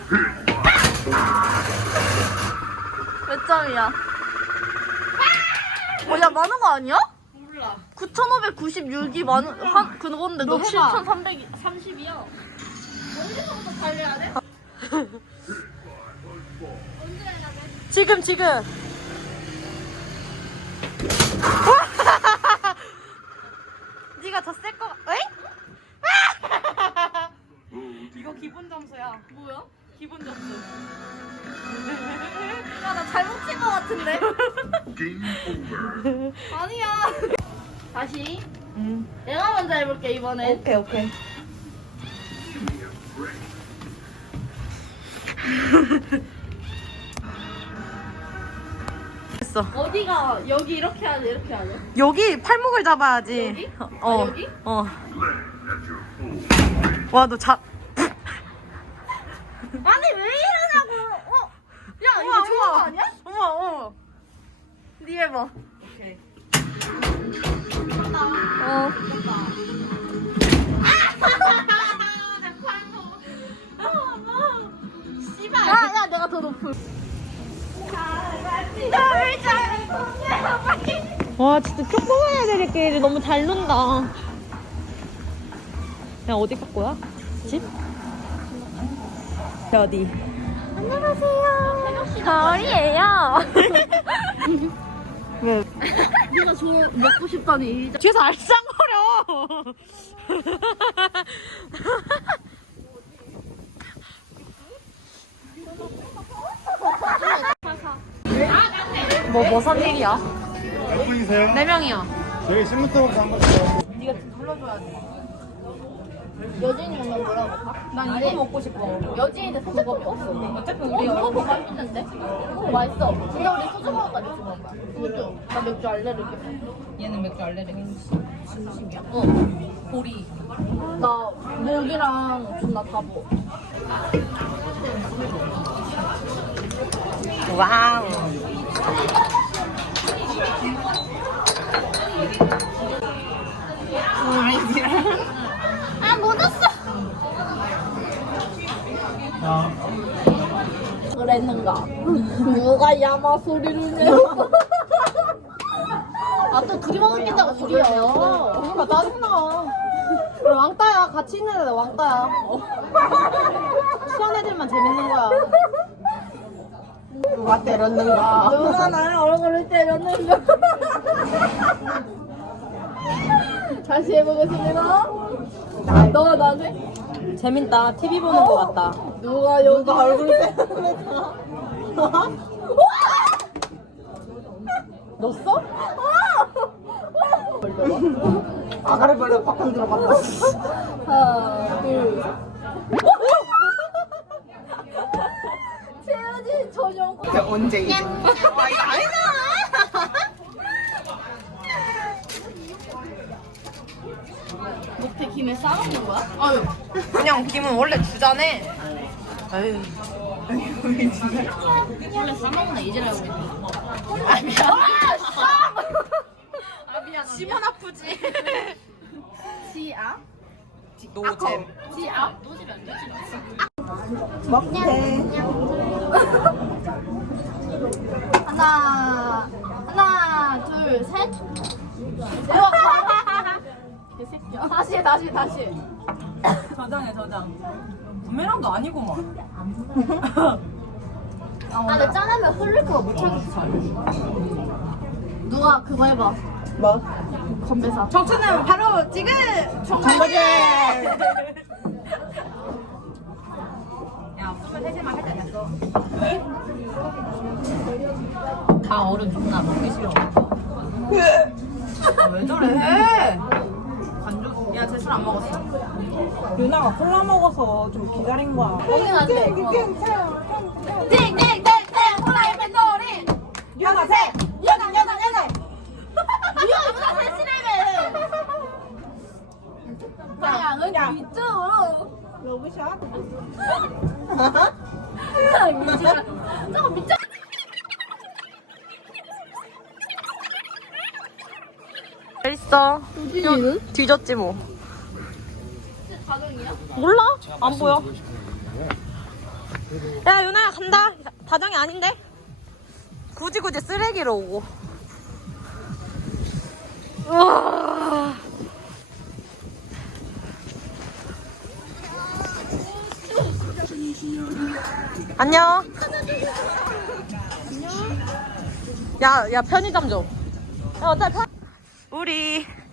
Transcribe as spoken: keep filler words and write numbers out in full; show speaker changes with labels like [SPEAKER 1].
[SPEAKER 1] 몇 점이야? 어, 야, 많은 거 아니야?
[SPEAKER 2] 몰라.
[SPEAKER 1] 구천오백구십육이 많은, 한, 그건데 너
[SPEAKER 2] 너 해봐.
[SPEAKER 1] 칠천삼백삼십이야.
[SPEAKER 2] 언제부터 달려야 돼?
[SPEAKER 1] 지금, 지금. 네가 더 셀 거, 에이?
[SPEAKER 2] 이거 기본 점수야.
[SPEAKER 1] 뭐야?
[SPEAKER 2] 기본 점수.
[SPEAKER 1] 야, 나 잘못 친 거 같은데? 아니야. 다시.
[SPEAKER 2] 응.
[SPEAKER 1] 내가 먼저 해볼게, 이번엔.
[SPEAKER 2] 오케이 오케이.
[SPEAKER 1] 됐어. 어디가, 여기 이렇게 하냐, 이렇게 하냐?
[SPEAKER 2] 여기 팔목을 잡아야지.
[SPEAKER 1] 여기?
[SPEAKER 2] 어.
[SPEAKER 1] 아, 여기?
[SPEAKER 2] 어. 와, 너 잡.
[SPEAKER 1] 아니, 왜 이러냐고! 어? 야, 이거
[SPEAKER 2] 우와,
[SPEAKER 1] 좋은
[SPEAKER 2] 우와.
[SPEAKER 1] 거 아니야?
[SPEAKER 2] 어머, 어머.
[SPEAKER 1] 니 해봐.
[SPEAKER 2] 오케이.
[SPEAKER 1] 어. 씨발. 야, 야, 내가 더 높을.
[SPEAKER 2] 와, 진짜 쭉 뽑아야 되겠게 너무 잘 논다. 야, 어디 갈 거야? 집? 야, 어디?
[SPEAKER 1] 안녕하세요. 저희예요.
[SPEAKER 2] 왜?
[SPEAKER 1] 네가 저 먹고 싶다니.
[SPEAKER 2] 뒤에서 알짱거려. 뭐, 뭐 산 일이야?
[SPEAKER 3] 몇 분이세요?
[SPEAKER 2] 네 명이요.
[SPEAKER 3] 저희 신문통에서 한번 더.
[SPEAKER 2] 네가 좀 불러줘야지.
[SPEAKER 1] 여진이 오면 뭐라고 봐?
[SPEAKER 2] 난 이거 먹고 싶어.
[SPEAKER 1] 여진이한테 소주밖에 없어. 어차피 우리 이거 더 맛있는데? 어, 맛있어. 근데 우리 소주 먹어가지고 먹을 거야. 소주. 나 맥주 알레르기.
[SPEAKER 2] 얘는 맥주 알레르기. 진심이야?
[SPEAKER 1] 어.
[SPEAKER 2] 보리.
[SPEAKER 1] 나 목이랑 존나 다 먹어.
[SPEAKER 2] 와우.
[SPEAKER 1] 아, 묻었어. 그랬는가? 누가 야마 소리를 내요? 아, 또 둘이 먹는다고 둘이야.
[SPEAKER 2] 그러니까 짜증나. 그래, 왕따야. 같이 있는 애들 왕따야. 시원 애들만 재밌는 거야. 누가 때렸는가?
[SPEAKER 1] 누가 나의 얼굴을 때렸는가? 다시 해보겠습니다. 너가 나네?
[SPEAKER 2] 재밌다. 티비 보는 거 같다.
[SPEAKER 1] 누가 여기 얼굴 때렸는가?
[SPEAKER 2] 넣었어? 아가리 벌레 팍팍 들어간다.
[SPEAKER 1] 하나, 둘, 채연이 전용.
[SPEAKER 2] 언제 이제?
[SPEAKER 1] 목태 김에 싸먹는 거야? 아유.
[SPEAKER 2] 그냥 김은 원래 주잖아. 아유.
[SPEAKER 1] 원래 싸먹는 이제라고 했는데. 아, 미안. 아, 미안.
[SPEAKER 2] 심은 아프지.
[SPEAKER 1] 지아?
[SPEAKER 2] 노잼.
[SPEAKER 1] 지아? 노집이 안 되지.
[SPEAKER 2] 먹게.
[SPEAKER 1] 하나, 하나, 둘, 셋. 우와, 개새끼야. 다시 해, 다시, 다시. 해.
[SPEAKER 2] 저장해 저장. 부메랑도 아니고만.
[SPEAKER 1] 아, 근데 짠하면 흘릴 거가 못 참겠어. 누가 그거 해봐.
[SPEAKER 2] 뭐?
[SPEAKER 1] 건배사.
[SPEAKER 2] 정수는 바로 지금 정거지. 야, 없으면 세시만 할 때 됐어. 아, 얼음 존나 먹기 싫어. 아, 왜 저래? 간주, 야, 쟤 술 안 먹었어?
[SPEAKER 4] 유나가 콜라 먹어서 좀 기다린 거야.
[SPEAKER 1] 거긴 안 돼. 띵띵띵띵 콜라의 팬더리.
[SPEAKER 4] 유나 셋! 유나, 유나, 유나!
[SPEAKER 1] 이거 이거다 대신해네. 사양은
[SPEAKER 4] 야.
[SPEAKER 1] 이쪽으로.
[SPEAKER 4] 러브샷?
[SPEAKER 1] 미치라. 저거 미쳐.
[SPEAKER 2] 있어.
[SPEAKER 1] 도진이는?
[SPEAKER 2] 뒤졌지 뭐.
[SPEAKER 1] 진짜 가정이야?
[SPEAKER 2] 몰라? 안 보여. 야 유나야 간다. 다정이 아닌데? 굳이 굳이 쓰레기로 오고. 우와. 안녕. 야, 야 편의점 좀. 야 어때 편? 우리